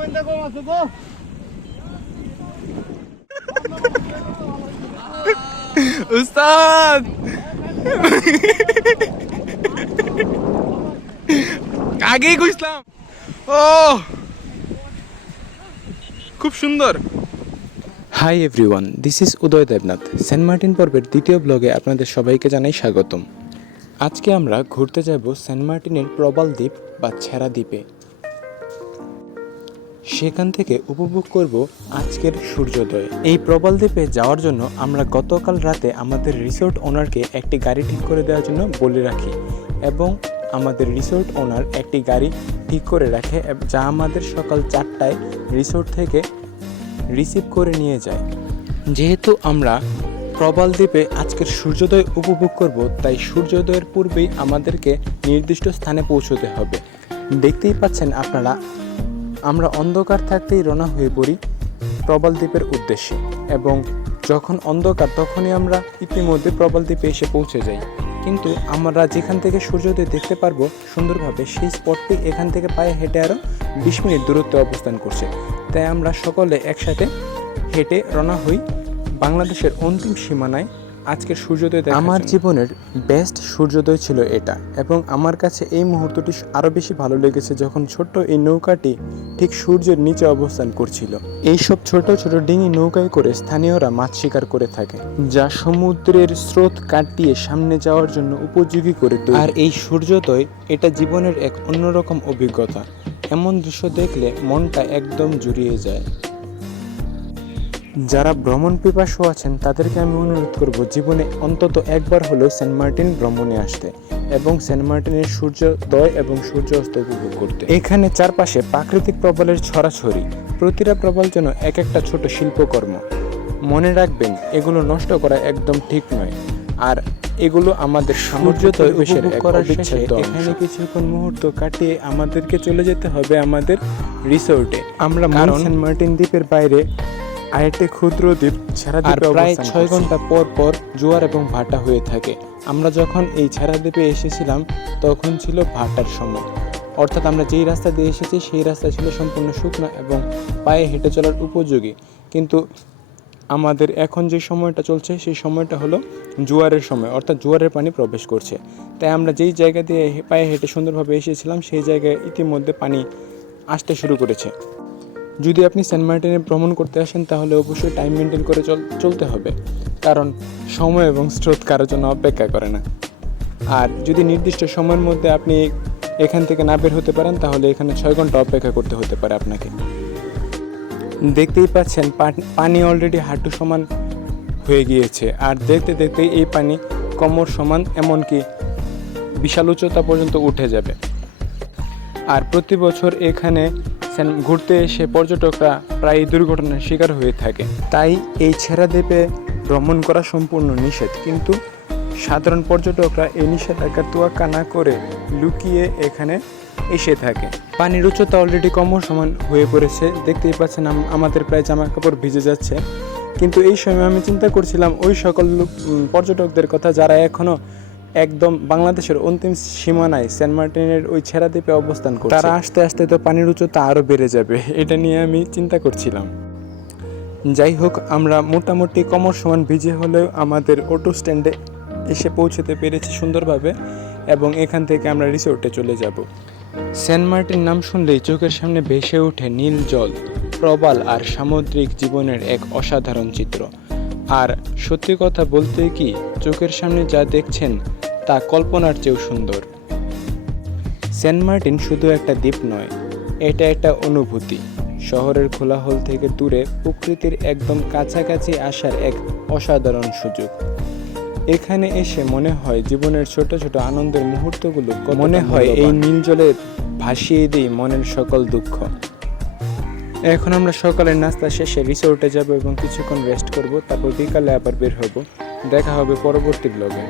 উস্তাদ আগেই খুঁজলাম ও খুব সুন্দর। Hi everyone this is Uday Debnath Saint Martin পর্বের দ্বিতীয় ব্লগে আপনাদের সবাইকে জানাই স্বাগতম। আজকে আমরা ঘুরতে যাব সেন্ট মার্টিনের প্রবাল দ্বীপ বা ছেড়া দ্বীপে। সেখান থেকে উপভোগ করব আজকের সূর্যোদয়। এই প্রবাল দ্বীপে যাওয়ার জন্য আমরা গতকাল রাতে আমাদের রিসোর্ট ওনারকে একটি গাড়ি ঠিক করে দেওয়ার জন্য বলে রাখি এবং আমাদের রিসোর্ট ওনার একটি গাড়ি ঠিক করে রাখে যা আমাদের সকাল চারটায় রিসোর্ট থেকে রিসিভ করে নিয়ে যায়। যেহেতু আমরা প্রবাল দ্বীপে আজকের সূর্যোদয় উপভোগ করব, তাই সূর্যোদয়ের পূর্বেই আমাদেরকে নির্দিষ্ট স্থানে পৌঁছতে হবে। দেখতেই পাচ্ছেন আপনারা আমরা অন্ধকার থাকতেই রওনা হয়ে পড়ি প্রবাল দ্বীপের উদ্দেশ্যে এবং যখন অন্ধকার তখনই আমরা ইতিমধ্যে প্রবাল দ্বীপে এসে পৌঁছে যাই। কিন্তু আমরা যেখান থেকে সূর্যোদয় দেখতে পারব সুন্দরভাবে সেই স্পটটি এখান থেকে পায়ে হেঁটে আরও বিশ মিনিট দূরত্বে অবস্থান করছে। তাই আমরা সকলে একসাথে হেঁটে রওনা হই বাংলাদেশের অন্তিম সীমানায় আজকের সূর্যোদয় আমার জীবনের বেস্ট সূর্যোদয় ছিল এটা এবং আমার কাছে এই মুহূর্তটি আরও বেশি ভালো লেগেছে যখন ছোট্ট এই নৌকাটি ঠিক সূর্যের নিচে অবস্থান করছিল। এইসব ছোট ছোট ডিঙি নৌকায় করে স্থানীয়রা মাছ শিকার করে থাকে যা সমুদ্রের স্রোত কাটিয়ে সামনে যাওয়ার জন্য উপযোগী করে তোলে। আর এই সূর্যোদয় এটা জীবনের এক অন্যরকম অভিজ্ঞতা। এমন দৃশ্য দেখলে মনটা একদম জুড়িয়ে যায়। যারা ভ্রমণ পিপাসু আছেন তাদেরকে আমি অনুরোধ করব জীবনে অন্তত একবার হলেও সেন্ট মার্টিন ভ্রমণে আসতে এবং সেন্ট মার্টিনের সূর্যোদয় এবং সূর্য অস্ত উপভোগ করতে। এখানে চারপাশে প্রাকৃতিক প্রবলের ছড়াছড়ি প্রতিটা প্রবল যেন এক একটা ছোট শিল্পকর্ম। মনে রাখবেন এগুলো নষ্ট করা একদম ঠিক নয়। আর এগুলো আমাদের উপভোগ করার শেষে এখানে কিছুক্ষণ মুহূর্ত কাটিয়ে আমাদেরকে চলে যেতে হবে আমাদের রিসোর্টে। আমরা সেন্ট মার্টিন দ্বীপের বাইরে আরেকটি ক্ষুদ্র দ্বীপ ছেড়া দ্বীপে প্রায় ছয় ঘণ্টা পর পর জোয়ার এবং ভাটা হয়ে থাকে। আমরা যখন এই ছেড়া দ্বীপে এসেছিলাম তখন ছিল ভাটার সময়। অর্থাৎ আমরা যেই রাস্তা দিয়ে এসেছি সেই রাস্তা ছিল সম্পূর্ণ শুকনো এবং পায়ে হেঁটে চলার উপযোগী। কিন্তু আমাদের এখন যে সময়টা চলছে সেই সময়টা হলো জোয়ারের সময় অর্থাৎ জোয়ারের পানি প্রবেশ করছে। তাই আমরা যেই জায়গা দিয়ে পায়ে হেঁটে সুন্দরভাবে এসেছিলাম সেই জায়গায় ইতিমধ্যে পানি আসতে শুরু করেছে। যদি আপনি সেন্ট মার্টিনে ভ্রমণ করতে আসেন, তাহলে অবশ্যই টাইম মেনটেন করে চল চলতে হবে। কারণ সময় এবং স্রোত কারোর জন্য অপেক্ষা করে না। আর যদি নির্দিষ্ট সময়ের মধ্যে আপনি এখান থেকে না বের হতে পারেন, তাহলে এখানে ছয় ঘণ্টা অপেক্ষা করতে হতে পারে আপনাকে। দেখতেই পাচ্ছেন, পানি অলরেডি হাঁটু সমান হয়ে গিয়েছে। আর দেখতে দেখতে এই পানি কোমর সমান, এমনকি বিশাল উচ্চতা পর্যন্ত উঠে যাবে। আর প্রতি বছর এখানে ঘুরতে এসে পর্যটকরা প্রায় দুর্ঘটনার শিকার হয়ে থাকে। তাই এই ছেড়া দ্বীপে ভ্রমণ করা সম্পূর্ণ নিষেধ। কিন্তু সাধারণ পর্যটকরা এই নিষেধাজ্ঞার তোয়াক্কা না করে লুকিয়ে এখানে এসে থাকে। পানির উচ্চতা অলরেডি কম সমান হয়ে পড়েছে। দেখতেই পাচ্ছেন আমাদের প্রায় জামা কাপড় ভিজে যাচ্ছে। কিন্তু এই সময় আমি চিন্তা করছিলাম, ওই সকল পর্যটকদের কথা যারা এখনও একদম বাংলাদেশের অন্তিম সীমানায় সেন্ট মার্টিনের ওই ছেড়া দ্বীপে অবস্থান করছে। তারা আস্তে আস্তে তো পানির উচ্চতা আরও বেড়ে যাবে, এটা নিয়ে আমি চিন্তা করছিলাম। যাই হোক, আমরা মোটামুটি কমর সমান ভিজে হলেও আমাদের অটো স্ট্যান্ডে এসে পৌঁছতে পেরেছি সুন্দরভাবে এবং এখান থেকে আমরা রিসোর্টে চলে যাব। সেন্ট মার্টিন নাম শুনলেই চোখের সামনে ভেসে ওঠে নীল জল, প্রবাল আর সামুদ্রিক জীবনের এক অসাধারণ চিত্র। আর সত্যি কথা বলতে কি, চোখের সামনে যা দেখছেন তা কল্পনার চেয়েও সুন্দর। সেন্ট মার্টিন শুধু একটা দ্বীপ নয় এটা একটা অনুভূতি। শহরের খোলাহল থেকে দূরে প্রকৃতির একদম কাছাকাছি আসার এক অসাধারণ সুযোগ। এখানে এসে মনে হয় জীবনের ছোট ছোট আনন্দের মুহূর্তগুলো মনে হয় এই নীল জলে ভাসিয়ে দিই মনের সকল দুঃখ। এখন আমরা সকালের নাস্তা শেষে রিসোর্টে যাব এবং কিছুক্ষণ রেস্ট করব তারপর বিকালে আবার বের হব। দেখা হবে পরবর্তী ব্লগে।